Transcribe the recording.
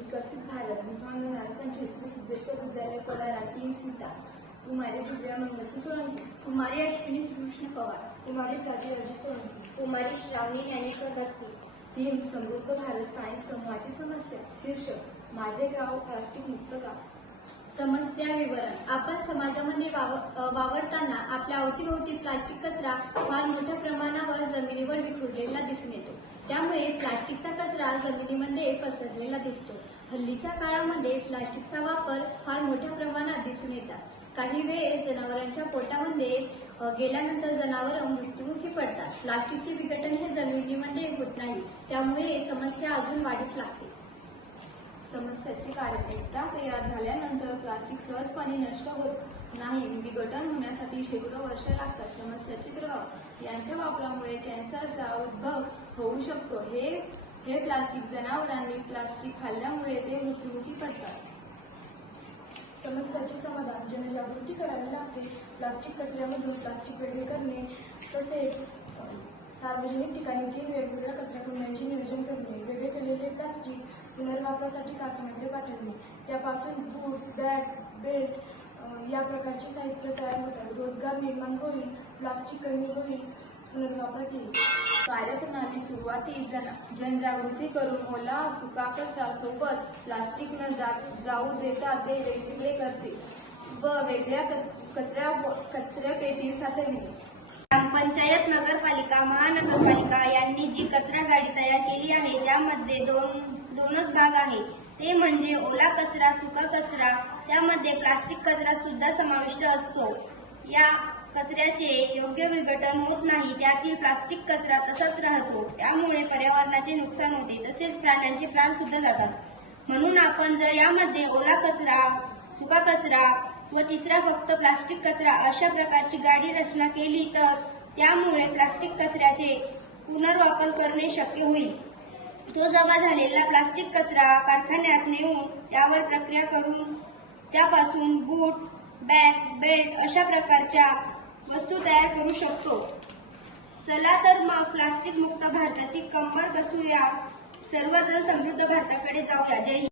विकसित भारत विभागणार पंचवीस श्री सिद्धेश्वर विद्यालय कोलारा टीम सीता. कुमारी दिव्या मंगलसी सोळंकी. कुमारी अश्विनी श्रीकृष्ण पवार. कुमारी प्राची अजित सोळंकी. कुमारी श्रावणी ज्ञानेश्वर भक्ती टीम समृद्ध भारत स्थानिक समूहाची समस्या. शीर्षक माझे गाव प्लास्टिक मुक्त गाव. समस्या विवरण. आपण समाजामध्ये वावर वावरताना आपल्या अवतीभोवती प्लास्टिक कचरा फार मोठ्या प्रमाणावर जमिनीवर विखुरलेला दिसून येतो. त्यामुळे प्लास्टिकचा कचरा जमिनीमध्ये पसरलेला दिसतो. हल्लीच्या काळामध्ये प्लास्टिकचा वापर फार मोठ्या प्रमाणात दिसून येतात. काही वेळेस जनावरांच्या पोटामध्ये गेल्यानंतर जनावर मृत्युमुखी पडतात. प्लास्टिकचे विघटन हे जमिनीमध्ये होत नाही. त्यामुळे समस्या अजून वाढीस लागते. समस्याची कारण प्लास्टिक सहजपणे नष्ट होत नाही. विघटन होण्यासाठी शेकडो वर्ष लागतात. समस्याचे प्रभाव यांच्या वापरामुळे कॅन्सरचा उद्भव होऊ शकतो. हे हे प्लास्टिक जनावरांनी प्लास्टिक खाल्ल्यामुळे ते मृत्युमुखी पडतात. समस्याचे समाधान. जनजागृती करावी लागते. प्लास्टिक कचऱ्यामधून प्लास्टिक वेगळे करणे तसेच सार्वजनिक ठिकाणी तीन वेगवेगळ्या कचरा कुंड्यांचे नियोजन करणे वेगळे केलेले प्लास्टिक पुनर्वापरासाठी कारखान्याकडे पाठवणे त्यापासून बूट बॅग बेल्ट या प्रकारचे साहित्य तयार होतात. रोजगार निर्माण होईल प्लास्टिक कमी होईल पुनर्वापरात येईल कार्यप्रणाली सुरुवाती जन जनजागृती करून ओला सुका कचरा सोबत प्लास्टिक न जा जाऊ देता ते वेगवेगळे करते व वेगळ्या कच कचऱ्या कचऱ्या पेटी साठवली ग्रामपंचायत नगरपालिका महानगरपालिका यांनी जी कचरा गाडी तयार केली आहे त्यामध्ये दोन दोनच भाग आहे. ते म्हणजे ओला कचरा सुका कचरा त्यामध्ये प्लास्टिक कचरा सुद्धा समाविष्ट असतो. या कचऱ्याचे योग्य विघटन होत नाही त्यातील प्लास्टिक कचरा तसाच राहतो. त्यामुळे पर्यावरणाचे नुकसान होते तसेच प्राण्यांचे प्राण सुद्धा जातात. म्हणून आपण जर यामध्ये ओला कचरा सुका कचरा व तिसरा फक्त प्लास्टिक कचरा अशा प्रकारची गाडी रचना केली तर त्यामुळे प्लास्टिक कचऱ्याचे पुनर्वापर करणे शक्य होईल. तो जमा झालेला प्लास्टिक कचरा कारखान्यात नेऊन त्यावर प्रक्रिया करून त्यापासून बूट बॅग बेल्ट अशा प्रकारच्या वस्तू तयार करू शकतो. चला तर मग प्लास्टिक मुक्त भारताची कंबर कसूया सर्वजण समृद्ध भारताकडे जाऊया. जय हिंद.